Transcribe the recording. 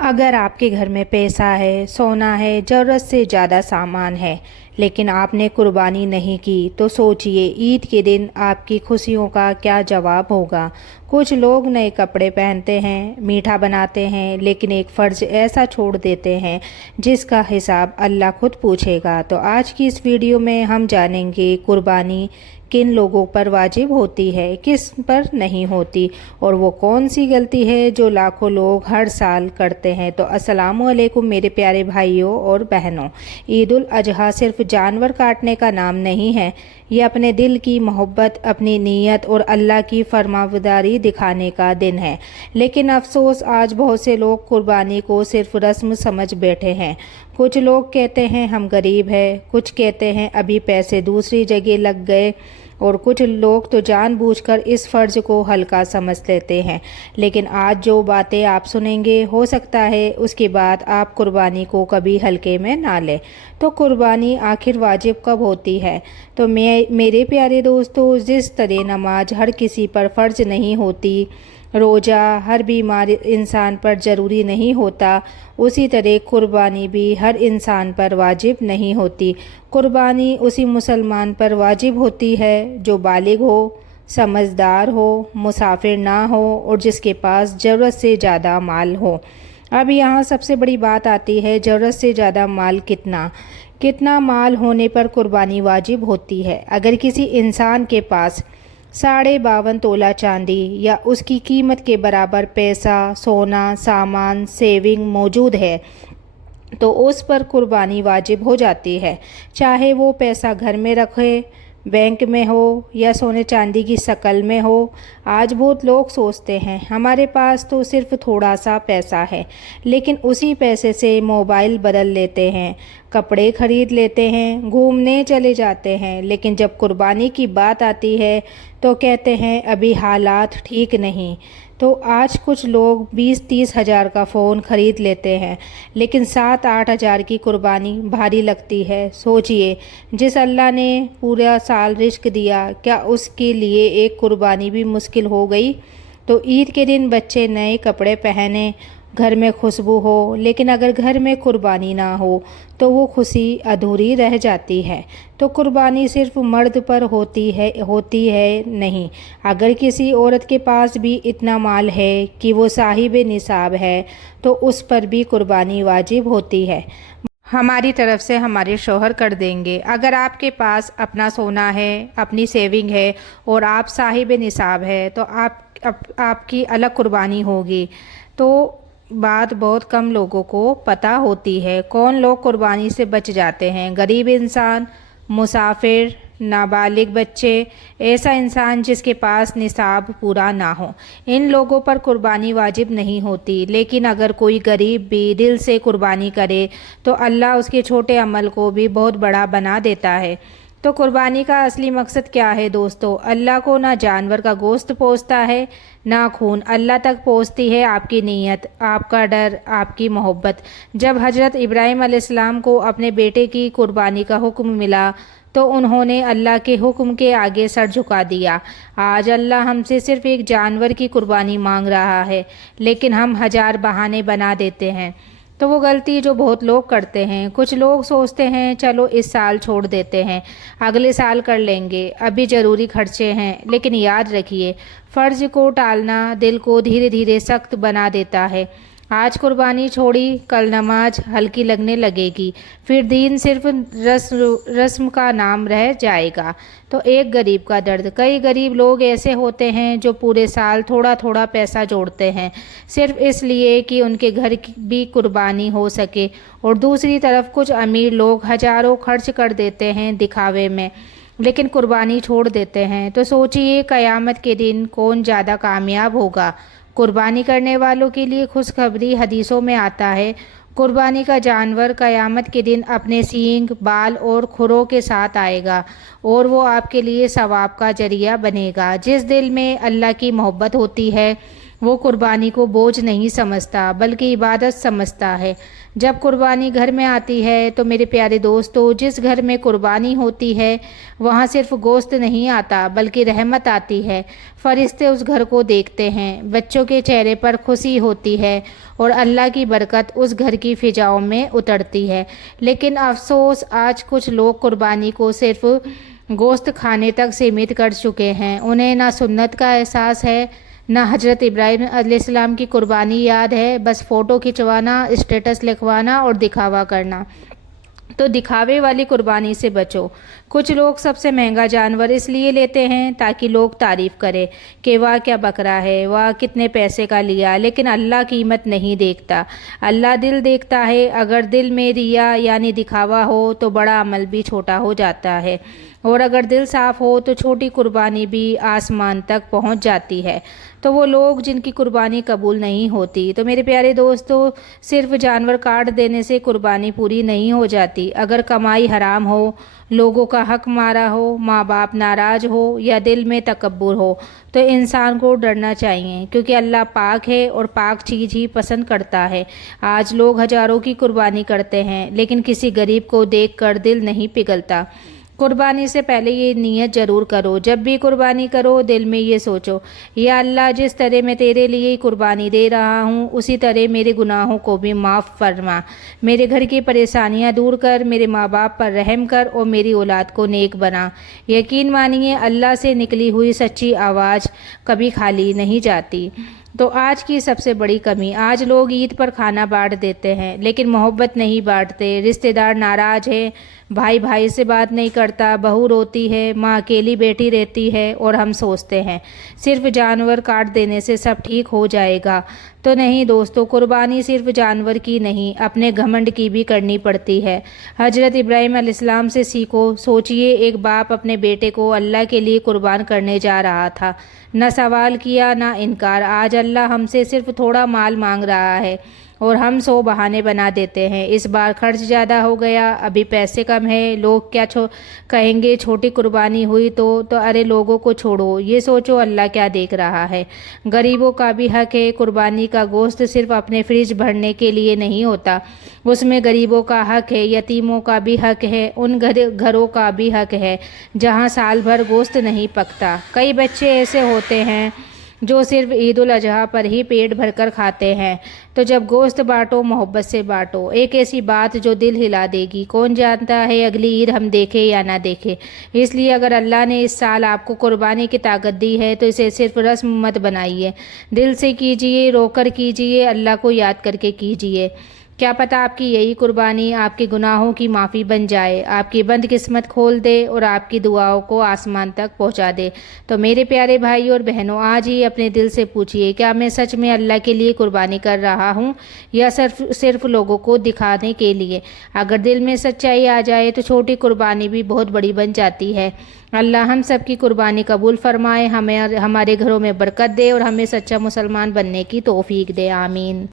अगर आपके घर में पैसा है, सोना है, ज़रूरत से ज़्यादा सामान है, लेकिन आपने कुर्बानी नहीं की, तो सोचिए ईद के दिन आपकी खुशियों का क्या जवाब होगा। कुछ लोग नए कपड़े पहनते हैं, मीठा बनाते हैं, लेकिन एक फ़र्ज़ ऐसा छोड़ देते हैं जिसका हिसाब अल्लाह खुद पूछेगा। तो आज की इस वीडियो में हम जानेंगे कुर्बानी किन लोगों पर वाजिब होती है, किस पर नहीं होती, और वो कौन सी गलती है जो लाखों लोग हर साल करते हैं। तो अस्सलामु अलैकुम मेरे प्यारे भाइयों और बहनों। ईद उल अजहा सिर्फ जानवर काटने का नाम नहीं है, ये अपने दिल की मोहब्बत, अपनी नीयत और अल्लाह की फरमाबरदारी दिखाने का दिन है। लेकिन अफसोस आज बहुत से लोग कुर्बानी को सिर्फ रस्म समझ बैठे हैं। कुछ लोग कहते हैं हम गरीब हैं, कुछ कहते हैं अभी पैसे दूसरी जगह लग गए, और कुछ लोग तो जानबूझकर इस फ़र्ज को हल्का समझ लेते हैं। लेकिन आज जो बातें आप सुनेंगे, हो सकता है उसके बाद आप कुर्बानी को कभी हल्के में ना लें। तो कुर्बानी आखिर वाजिब कब होती है? तो मेरे प्यारे दोस्तों, जिस तरह नमाज हर किसी पर फ़र्ज नहीं होती, रोज़ा हर बीमार इंसान पर ज़रूरी नहीं होता, उसी तरह कुर्बानी भी हर इंसान पर वाजिब नहीं होती। कुर्बानी उसी मुसलमान पर वाजिब होती है जो बालिग हो, समझदार हो, मुसाफिर ना हो और जिसके पास ज़रूरत से ज़्यादा माल हो। अब यहाँ सबसे बड़ी बात आती है, ज़रूरत से ज़्यादा माल कितना माल होने पर कुर्बानी वाजिब होती है। अगर किसी इंसान के पास 52.5 तोला चांदी या उसकी कीमत के बराबर पैसा, सोना, सामान, सेविंग मौजूद है, तो उस पर कुर्बानी वाजिब हो जाती है। चाहे वो पैसा घर में रखे, बैंक में हो या सोने चांदी की शक्ल में हो। आज बहुत लोग सोचते हैं हमारे पास तो सिर्फ थोड़ा सा पैसा है, लेकिन उसी पैसे से मोबाइल बदल लेते हैं, कपड़े खरीद लेते हैं, घूमने चले जाते हैं। लेकिन जब कुर्बानी की बात आती है तो कहते हैं अभी हालात ठीक नहीं। तो आज कुछ लोग 20-30 हज़ार का फ़ोन ख़रीद लेते हैं, लेकिन 7-8 हज़ार की कुर्बानी भारी लगती है। सोचिए, जिस अल्लाह ने पूरा साल रिज़्क दिया, क्या उसके लिए एक कुर्बानी भी मुश्किल हो गई? तो ईद के दिन बच्चे नए कपड़े पहने, घर में खुशबू हो, लेकिन अगर घर में कुर्बानी ना हो तो वो खुशी अधूरी रह जाती है। तो कुर्बानी सिर्फ मर्द पर होती है नहीं। अगर किसी औरत के पास भी इतना माल है कि वो साहिब निसाब है, तो उस पर भी कुर्बानी वाजिब होती है। हमारी तरफ से हमारे शौहर कर देंगे। अगर आपके पास अपना सोना है, अपनी सेविंग है और आप साहिब निसाब है, तो आपकी अलग कुर्बानी होगी। तो बात बहुत कम लोगों को पता होती है। कौन लोग कुर्बानी से बच जाते हैं? गरीब इंसान, मुसाफिर, नाबालिग बच्चे, ऐसा इंसान जिसके पास निसाब पूरा ना हो। इन लोगों पर कुर्बानी वाजिब नहीं होती। लेकिन अगर कोई गरीब भी दिल से कुर्बानी करे तो अल्लाह उसके छोटे अमल को भी बहुत बड़ा बना देता है। तो कुर्बानी का असली मकसद क्या है दोस्तों? अल्लाह को ना जानवर का गोश्त पहुँचता है, ना खून। अल्लाह तक पहुँचती है आपकी नीयत, आपका डर, आपकी मोहब्बत। जब हज़रत इब्राहीम अलैहिस्सलाम को अपने बेटे की कुर्बानी का हुक्म मिला तो उन्होंने अल्लाह के हुक्म के आगे सर झुका दिया। आज अल्लाह हमसे सिर्फ एक जानवर की कुर्बानी मांग रहा है, लेकिन हम हज़ार बहाने बना देते हैं। तो वो गलती जो बहुत लोग करते हैं, कुछ लोग सोचते हैं चलो इस साल छोड़ देते हैं, अगले साल कर लेंगे, अभी ज़रूरी खर्चे हैं। लेकिन याद रखिए, फ़र्ज को टालना दिल को धीरे धीरे सख्त बना देता है। आज कुर्बानी छोड़ी, कल नमाज हल्की लगने लगेगी, फिर दीन सिर्फ रस्म का नाम रह जाएगा। तो एक गरीब का दर्द। कई गरीब लोग ऐसे होते हैं जो पूरे साल थोड़ा थोड़ा पैसा जोड़ते हैं, सिर्फ इसलिए कि उनके घर की भी कुर्बानी हो सके, और दूसरी तरफ कुछ अमीर लोग हज़ारों खर्च कर देते हैं दिखावे में, लेकिन कुर्बानी छोड़ देते हैं। तो सोचिए क़यामत के दिन कौन ज़्यादा कामयाब होगा? कुर्बानी करने वालों के लिए खुशखबरी हदीसों में आता है, कुर्बानी का जानवर क़यामत के दिन अपने सींग, बाल और खुरों के साथ आएगा, और वो आपके लिए सवाब का जरिया बनेगा। जिस दिल में अल्लाह की मोहब्बत होती है وہ قربانی کو بوجھ نہیں سمجھتا بلکہ عبادت سمجھتا ہے۔ جب قربانی گھر میں آتی ہے تو میرے پیارے دوستو، جس گھر میں قربانی ہوتی ہے وہاں صرف گوشت نہیں آتا بلکہ رحمت آتی ہے۔ فرشتے اس گھر کو دیکھتے ہیں، بچوں کے چہرے پر خوشی ہوتی ہے اور اللہ کی برکت اس گھر کی فضاؤں میں اترتی ہے۔ لیکن افسوس، آج کچھ لوگ قربانی کو صرف گوشت کھانے تک سیمت کر چکے ہیں۔ انہیں نہ سنت کا احساس ہے، نہ حضرت ابراہیم علیہ السلام کی قربانی یاد ہے، بس فوٹو کھنچوانا، اسٹیٹس لکھوانا اور دکھاوا کرنا۔ تو دکھاوے والی قربانی سے بچو۔ کچھ لوگ سب سے مہنگا جانور اس لیے لیتے ہیں تاکہ لوگ تعریف کریں کہ واہ کیا بکرا ہے، واہ کتنے پیسے کا لیا، لیکن اللہ قیمت نہیں دیکھتا، اللہ دل دیکھتا ہے۔ اگر دل میں ریا یعنی دکھاوا ہو تو بڑا عمل بھی چھوٹا ہو جاتا ہے، اور اگر دل صاف ہو تو چھوٹی قربانی بھی آسمان تک پہنچ جاتی ہے۔ تو وہ لوگ جن کی قربانی قبول نہیں ہوتی، تو میرے پیارے دوستو، صرف جانور کاٹ دینے سے قربانی پوری نہیں ہو جاتی۔ اگر کمائی حرام ہو، لوگوں کا حق مارا ہو، ماں باپ ناراض ہو یا دل میں تکبر ہو، تو انسان کو ڈرنا چاہیے، کیونکہ اللہ پاک ہے اور پاک چیز ہی پسند کرتا ہے۔ آج لوگ ہزاروں کی قربانی کرتے ہیں لیکن کسی غریب کو دیکھ کر دل نہیں پگھلتا۔ قربانی سے پہلے یہ نیت ضرور کرو، جب بھی قربانی کرو دل میں یہ سوچو، یا اللہ جس طرح میں تیرے لیے قربانی دے رہا ہوں اسی طرح میرے گناہوں کو بھی معاف فرما، میرے گھر کی پریشانیاں دور کر، میرے ماں باپ پر رحم کر اور میری اولاد کو نیک بنا۔ یقین مانیے اللہ سے نکلی ہوئی سچی آواز کبھی خالی نہیں جاتی۔ تو آج کی سب سے بڑی کمی، آج لوگ عید پر کھانا بانٹ دیتے ہیں لیکن محبت نہیں بانٹتے، رشتہ دار ناراض ہیں، بھائی بھائی سے بات نہیں کرتا، بہو روتی ہے، ماں اکیلی بیٹھی رہتی ہے، اور ہم سوچتے ہیں صرف جانور کاٹ دینے سے سب ٹھیک ہو جائے گا۔ تو نہیں دوستو، قربانی صرف جانور کی نہیں، اپنے گھمنڈ کی بھی کرنی پڑتی ہے۔ حضرت ابراہیم علیہ السلام سے سیکھو۔ سوچئے، ایک باپ اپنے بیٹے کو اللہ کے لیے قربان کرنے جا رہا تھا، نہ سوال کیا نہ انکار۔ آج اللہ ہم سے صرف تھوڑا مال مانگ رہا ہے اور ہم 100 بہانے بنا دیتے ہیں، اس بار خرچ زیادہ ہو گیا، ابھی پیسے کم ہے، لوگ کیا کہیں گے، چھوٹی قربانی ہوئی تو ارے لوگوں کو چھوڑو، یہ سوچو اللہ کیا دیکھ رہا ہے۔ غریبوں کا بھی حق ہے، قربانی کا گوشت صرف اپنے فریج بھرنے کے لیے نہیں ہوتا، اس میں غریبوں کا حق ہے، یتیموں کا بھی حق ہے، ان گھروں کا بھی حق ہے جہاں سال بھر گوشت نہیں پکتا۔ کئی بچے ایسے ہوتے ہیں جو صرف عید الاضحیٰ پر ہی پیٹ بھر کر کھاتے ہیں، تو جب گوشت بانٹو محبت سے بانٹو، ایک ایسی بات جو دل ہلا دے گی۔ کون جانتا ہے اگلی عید ہم دیکھیں یا نہ دیکھیں، اس لیے اگر اللہ نے اس سال آپ کو قربانی کی طاقت دی ہے تو اسے صرف رسم مت بنائیے، دل سے کیجئے، رو کر کیجئے، اللہ کو یاد کر کے کیجئے۔ کیا پتہ آپ کی یہی قربانی آپ کے گناہوں کی معافی بن جائے، آپ کی بند قسمت کھول دے اور آپ کی دعاؤں کو آسمان تک پہنچا دے۔ تو میرے پیارے بھائی اور بہنوں، آج ہی اپنے دل سے پوچھئے، کیا میں سچ میں اللہ کے لیے قربانی کر رہا ہوں یا صرف لوگوں کو دکھانے کے لیے؟ اگر دل میں سچائی آ جائے تو چھوٹی قربانی بھی بہت بڑی بن جاتی ہے۔ اللہ ہم سب کی قربانی قبول فرمائے، ہمارے گھروں میں برکت دے اور ہمیں سچا مسلمان بننے کی توفیق دے، آمین۔